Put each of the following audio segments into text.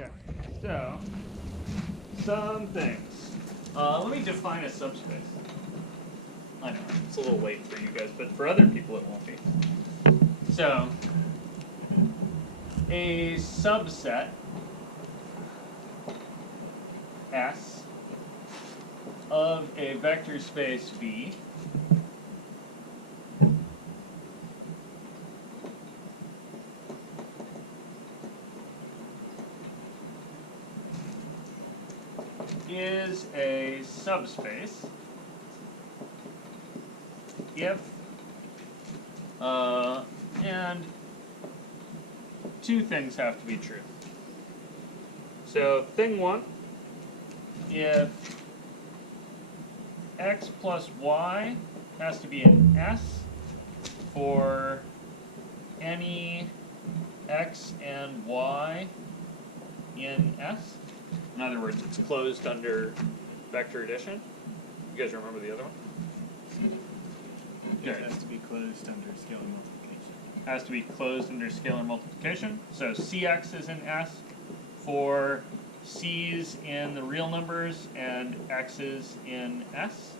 Okay, so some things. Let me define a subspace. I know, it's a little late for you guys, but for other people it won't be. So, a subset S of a vector space V is a subspace if and two things have to be true. So thing one, if x plus y has to be an S for any x and y in S. In other words, it's closed under vector addition. You guys remember the other one? It has to be closed under scalar multiplication. Has to be closed under scalar multiplication. So Cx is in S for C's in the real numbers and X's in S.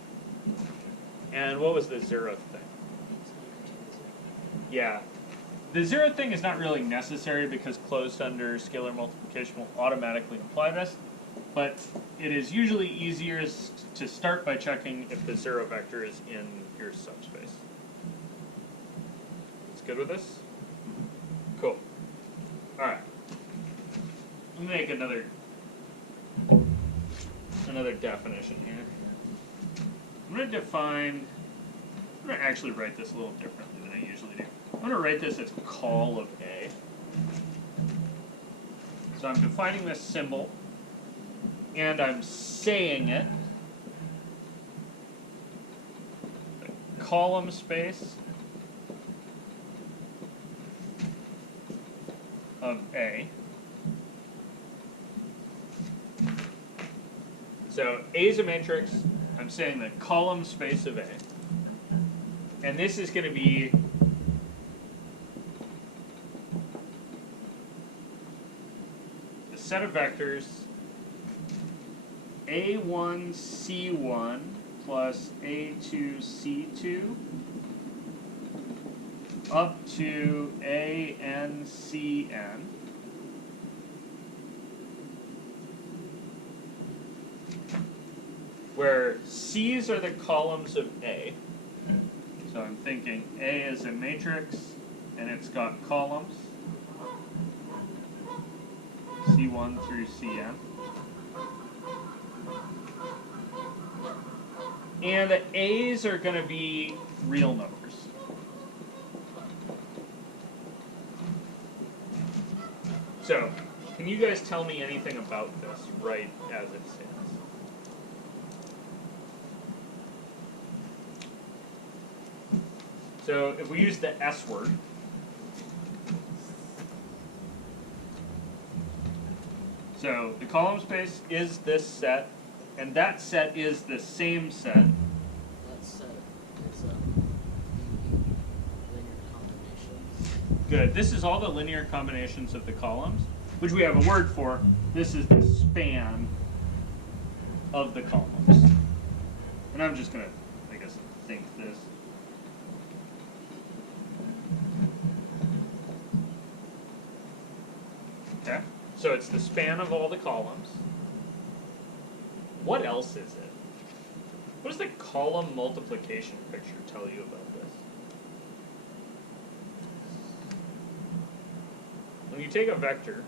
And what was the zeroth thing? Yeah. The zeroth thing is not really necessary because closed under scalar multiplication will automatically imply this, but it is usually easiest to start by checking if the zero vector is in your subspace. It's good with this? Cool. Alright. Let me make another definition here. I'm going to actually write this a little differently than I usually do. I'm going to write this as call of A. So I'm defining this symbol, and I'm saying it. The column space of A. So A is a matrix. I'm saying the column space of A. And this is going to be a set of vectors A1, C1 plus A2, C2 up to AN, CN. Where C's are the columns of A. So I'm thinking A is a matrix, and it's got columns, C1 through Cn. And the A's are going to be real numbers. So, can you guys tell me anything about this right as it stands? So if we use the S word, so the column space is this set, and that set is the same set. That set is linear combinations. Good. This is all the linear combinations of the columns, which we have a word for. This is the span of the columns. And I'm just going to, I guess, think this. Okay, so it's the span of all the columns. What else is it? What does the column multiplication picture tell you about this? When you take a vector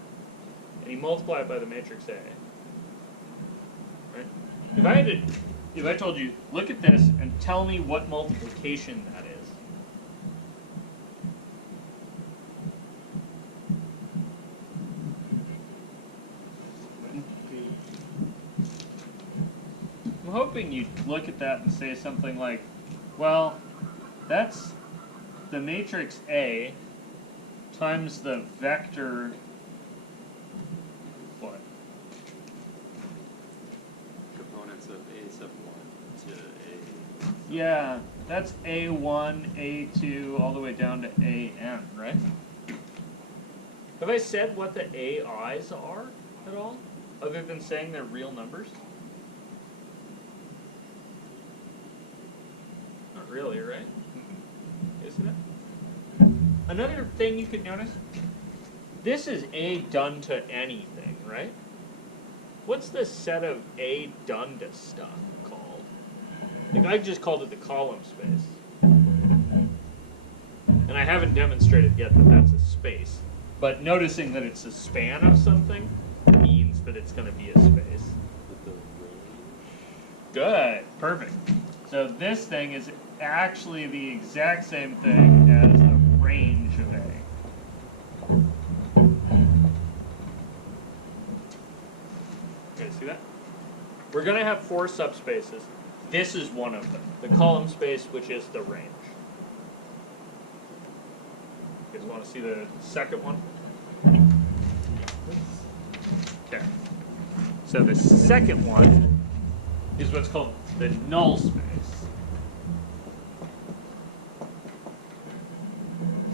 and you multiply it by the matrix A, right? If I told you, look at this and tell me what multiplication that is. I'm hoping you'd look at that and say something like, well, that's the matrix A times the vector, what? Components of A sub 1 to A. Yeah, that's A1, A2, all the way down to AN, right? Have I said what the AIs are? at all? Other than saying they're real numbers? Not really, right? Isn't it? Another thing you could notice, this is A done to anything, right? What's the set of A done to stuff called? Like I just called it the column space. And I haven't demonstrated yet that that's a space. But noticing that it's a span of something means that it's going to be a space. With the range. Good, perfect. So this thing is actually the exact same thing as the range of A. Okay, see that? We're going to have 4 subspaces. This is one of them, the column space, which is the range. You guys want to see the second one? Okay. So the second one is what's called the null space.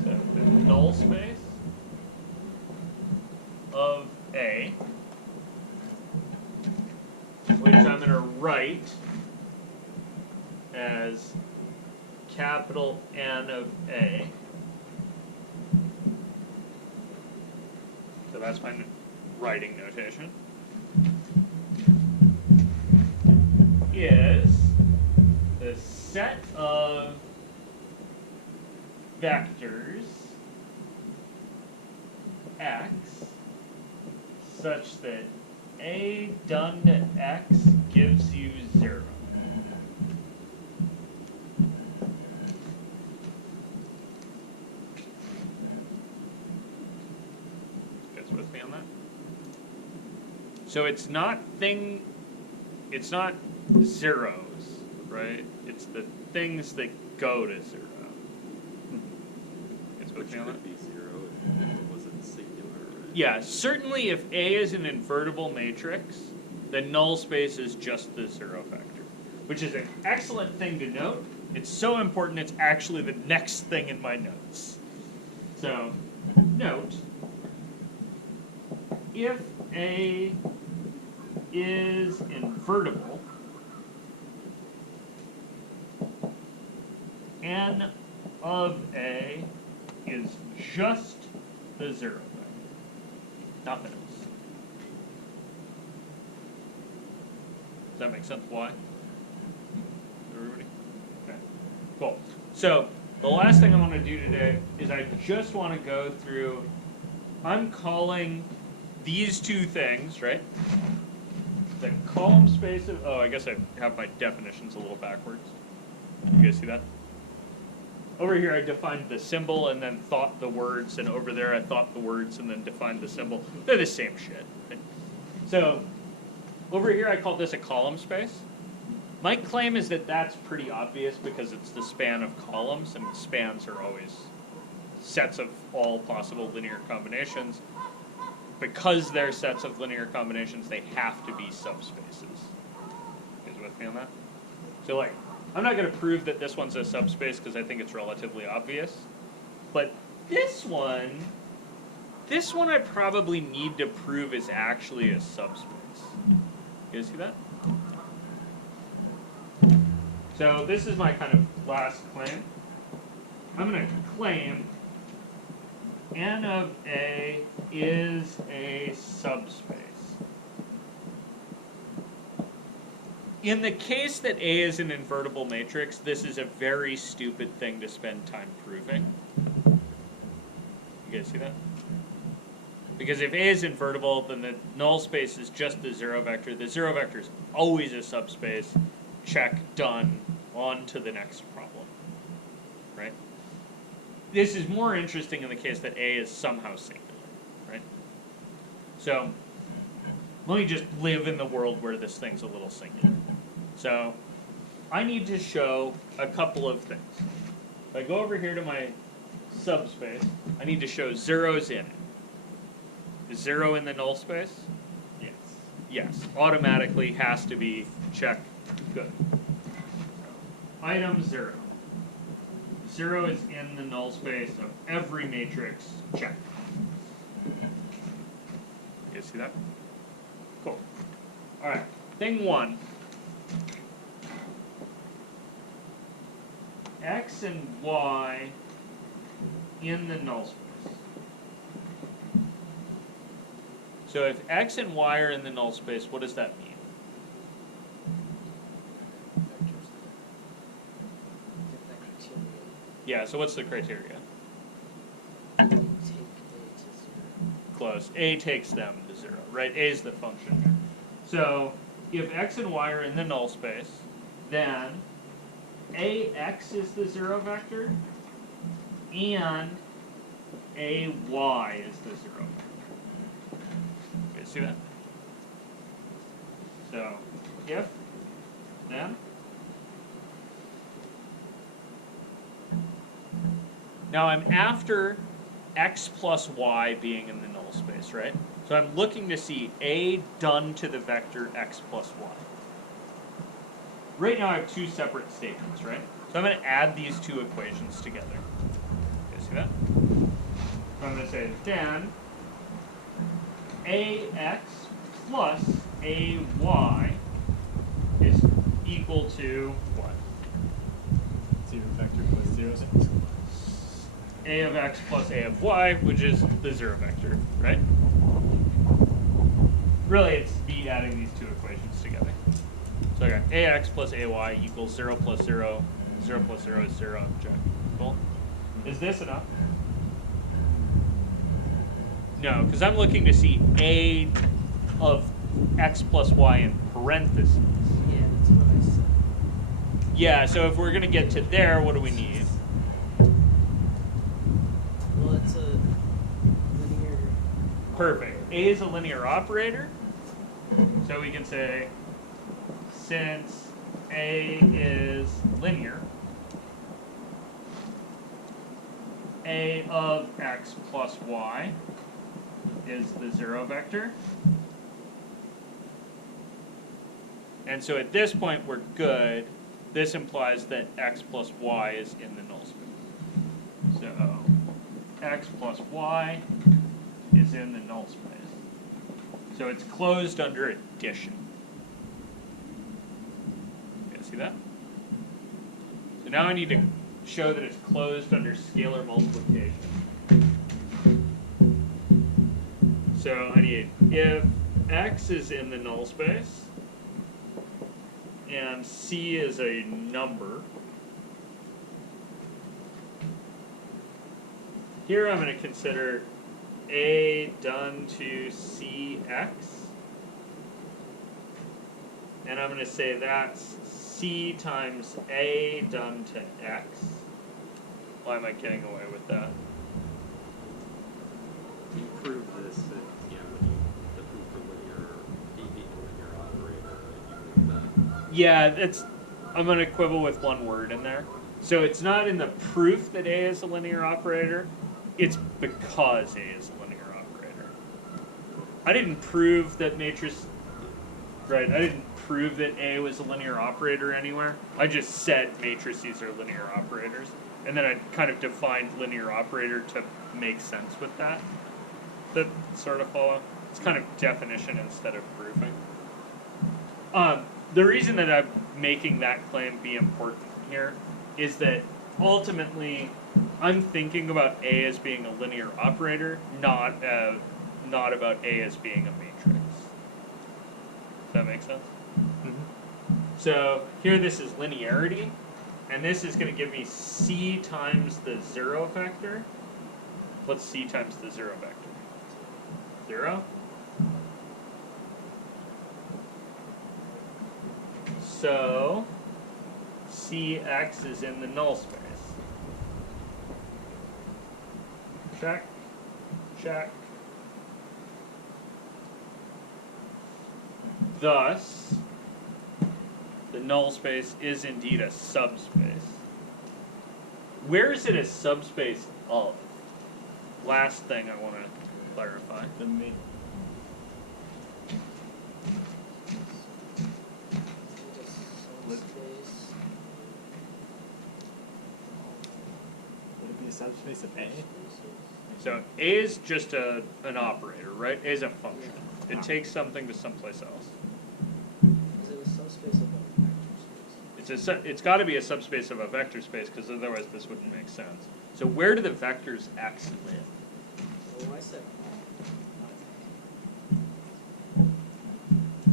So the null space of A, which I'm going to write as capital N of A. So that's my writing notation. Is the set of vectors x such that A done to x gives you 0. You guys with me on that? So it's not zeros, right? It's the things that go to 0. It's Which could be 0 if it wasn't singular, right? Yeah, certainly if A is an invertible matrix, the null space is just the 0 vector, which is an excellent thing to note. It's so important it's actually the next thing in my notes. So, note, if A is invertible, N of A is just the 0 vector, nothing else. Does that make sense? Why? Everybody? Okay, cool. So, the last thing I want to do today is I just want to go through, I'm calling these two things, right? The column space of, oh, I guess I have my definitions a little backwards. You guys see that? Over here I defined the symbol and then thought the words, and over there I thought the words and then defined the symbol. They're the same shit. Right? So, over here I called this a column space. My claim is that that's pretty obvious because it's the span of columns, and spans are always sets of all possible linear combinations. Because they're sets of linear combinations, they have to be subspaces. You guys with me on that? So like, I'm not going to prove that this one's a subspace because I think it's relatively obvious. But this one I probably need to prove is actually a subspace. You guys see that? So this is my kind of last claim. I'm going to claim N of A is a subspace. In the case that A is an invertible matrix, this is a very stupid thing to spend time proving. You guys see that? Because if A is invertible, then the null space is just the 0 vector. The 0 vector is always a subspace. Check, done, on to the next problem. Right? This is more interesting in the case that A is somehow singular. Right? So, let me just live in the world where this thing's a little singular. So, I need to show a couple of things. If I go over here to my subspace, I need to show zeros in it. Is 0 in the null space? Yes. Yes. Automatically has to be check. Good. Item 0. 0 is in the null space of every matrix. Check. You guys see that? Cool. Alright, thing one. X and Y in the null space. So if X and Y are in the null space, what does that mean? Vectors. Get that criteria. Yeah, so what's the criteria? Take A to 0. Close. A takes them to 0, right? A is the function here. So if X and Y are in the null space, then AX is the 0 vector, and AY is the 0 vector. Okay, see that? So, if, then. Now I'm after X plus Y being in the null space, right? So I'm looking to see A done to the vector X plus Y. Right now I have two separate statements, right? So I'm going to add these two equations together. Okay, see that? So I'm going to say then AX plus AY is equal to what? 0 vector plus 0 x. A of X plus A of Y, which is the 0 vector, right? Really, it's me adding these two equations together. So I got AX plus AY equals 0 plus 0, 0 plus 0 is 0, check. Cool? Is this enough? No, because I'm looking to see A of X plus Y in parentheses. Yeah, that's what I said. Yeah, so if we're going to get to there, what do we need? Well, it's a linear. Perfect. A is a linear operator. So we can say, since A is linear, A of X plus Y is the 0 vector. And so at this point we're good. This implies that X plus Y is in the null space. So X plus Y is in the null space. So it's closed under addition. You guys see that? So now I need to show that it's closed under scalar multiplication. So I need, if X is in the null space, and C is a number, here I'm going to consider A done to CX, and I'm going to say that's C times A done to X. Why am I getting away with that? You prove this, when you the proof for linear, B being a linear operator, you prove that. Yeah, I'm going to quibble with one word in there. So it's not in the proof that A is a linear operator, it's because A is a linear operator. I didn't prove that matrix, right, I didn't prove that A was a linear operator anywhere. I just said matrices are linear operators. And then I kind of defined linear operator to make sense with that. That sort of follow? It's kind of definition instead of proving. The reason that I'm making that claim be important here is that ultimately I'm thinking about A as being a linear operator, not about A as being a matrix. Does that make sense? Mm-hmm. So here this is linearity, and this is going to give me C times the 0 vector. What's C times the 0 vector? 0? So CX is in the null space. Check, check. Thus, the null space is indeed a subspace. Where is it a subspace of? Last thing I want to clarify. The main. Subspace. Would it be a subspace of A? So A is just an operator, right? A is a function. It takes something to someplace else. Is it a subspace of a vector space? It's got to be a subspace of a vector space, because otherwise this wouldn't make sense. So where do the vectors X live? Well, I said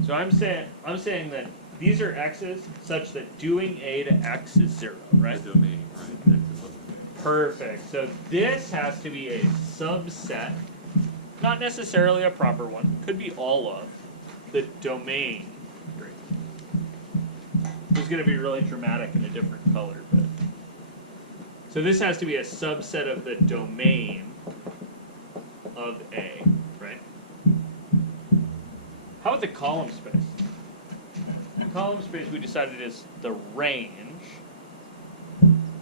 So I'm saying that these are X's such that doing A to X is 0, right? The domain, right? That's the subspace. Perfect. So this has to be a subset, not necessarily a proper one, could be all of, the domain. Great. It's going to be really dramatic in a different color, but. So this has to be a subset of the domain of A, right? How about the column space? The column space we decided is the range.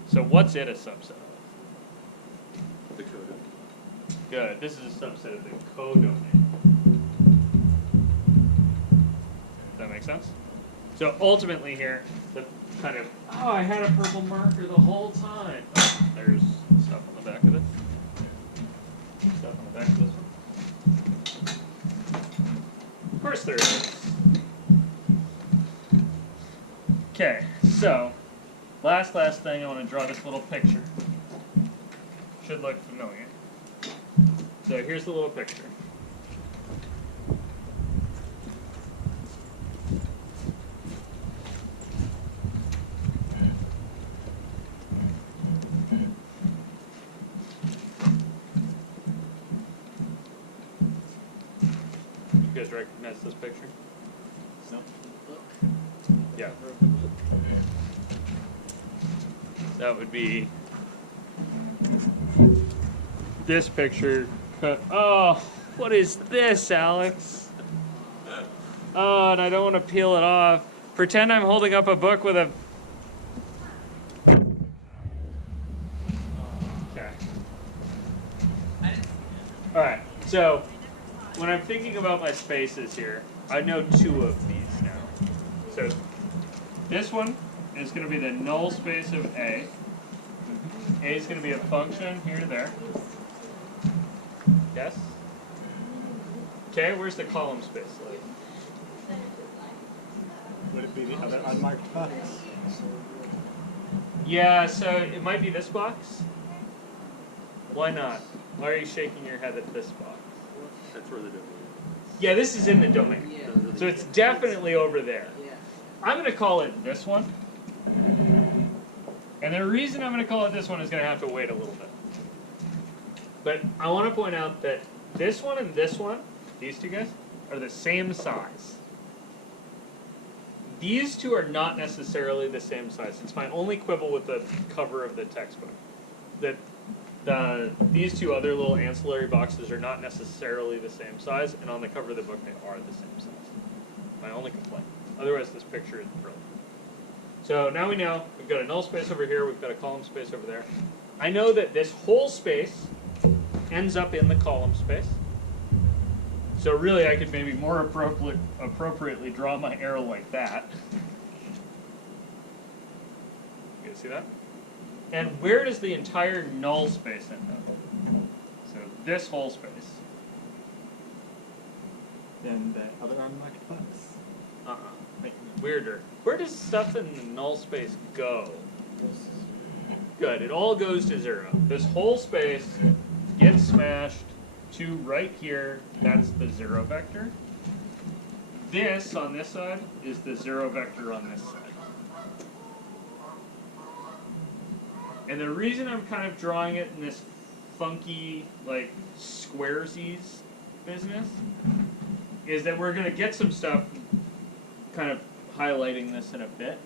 So what's it a subset of? The code. Good. This is a subset of the codomain. Does that make sense? So ultimately here, the kind of, oh, I had a purple marker the whole time. Oh, there's stuff on the back of it. Stuff on the back of this one. Of course there is. Okay, so last thing, I want to draw this little picture. Should look familiar. So here's the little picture. You guys recognize this picture? No. book. Yeah. Cover of the book. That would be this picture. Oh, what is this, Alex? Oh, and I don't want to peel it off. Pretend I'm holding up a book with a... Okay. Alright, so when I'm thinking about my spaces here, I know two of these now. So this one is going to be the null space of A. A is going to be a function here to there. Yes? Okay, where's the column space like? Would it be the other unmarked box? Yeah, so it might be this box. Why not? Why are you shaking your head at this box? That's where the domain is. Yeah, this is in the domain. Yeah. Those are the So it's definitely over there. Yeah. I'm going to call it this one. And the reason I'm going to call it this one is going to have to wait a little bit. But I want to point out that this one and this one, these two guys, are the same size. These two are not necessarily the same size. It's my only quibble with the cover of the textbook. That these two other little ancillary boxes are not necessarily the same size, and on the cover of the book they are the same size. My only complaint. Otherwise this picture is brilliant. So now we know we've got a null space over here, we've got a column space over there. I know that this whole space ends up in the column space. So really I could maybe more appropriately draw my arrow like that. You guys see that? And where does the entire null space end up? So this whole space. Then the other unmarked box. Make it weirder. Where does stuff in the null space go? Good, it all goes to 0. This whole space gets smashed to right here, that's the 0 vector. This, on this side, is the 0 vector on this side. And the reason I'm kind of drawing it in this funky, like, squaresies business is that we're going to get some stuff kind of highlighting this in a bit.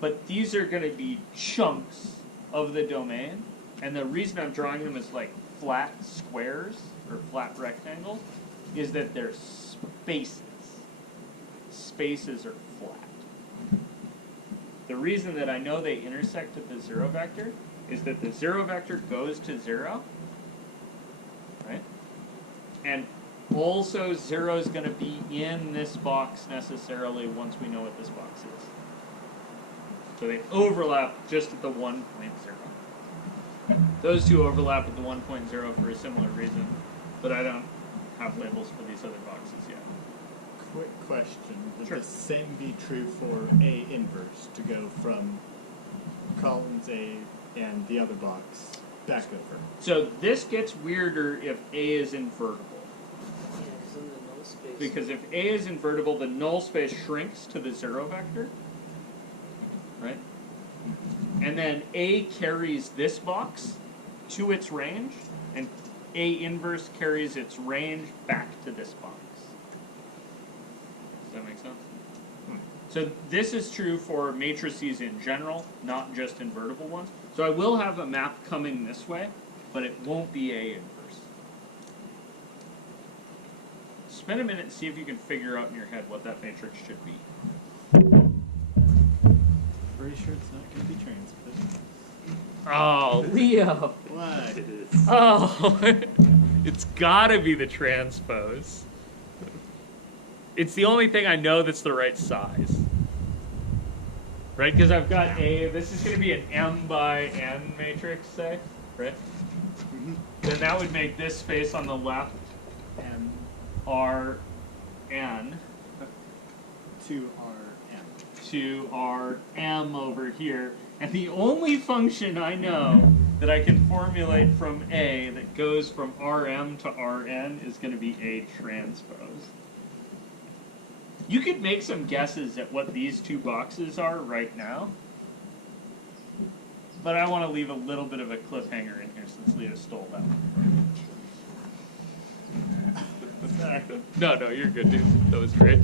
But these are going to be chunks of the domain. And the reason I'm drawing them as, like, flat squares or flat rectangles is that they're spaces. Spaces are flat. The reason that I know they intersect at the 0 vector is that the 0 vector goes to 0, right? And also 0 is going to be in this box necessarily once we know what this box is. So they overlap just at the 1.0. Those two overlap at the 1.0 for a similar reason, but I don't have labels for these other boxes yet. Quick question. Would Sure. the same be true for A inverse to go from columns A and the other box back over? So this gets weirder if A is invertible. Yeah, because in the null space. Because if A is invertible, the null space shrinks to the 0 vector. Right? And then A carries this box to its range, and A inverse carries its range back to this box. Does that make sense? So this is true for matrices in general, not just invertible ones. So I will have a map coming this way, but it won't be A inverse. Spend a minute and see if you can figure out in your head what that matrix should be. Pretty sure it's not going to be transpose. Oh, Leo! Why? It is. Oh, it's gotta be the transpose. It's the only thing I know that's the right size. Right? Because I've got A, this is going to be an M by N matrix, say, right? Then that would make this space on the left M R N to Rm. to R M over here. And the only function I know that I can formulate from A that goes from Rm to Rn is going to be A transpose. You could make some guesses at what these two boxes are right now. But I want to leave a little bit of a cliffhanger in here since Leo stole that one. No, you're good, dude. That was great.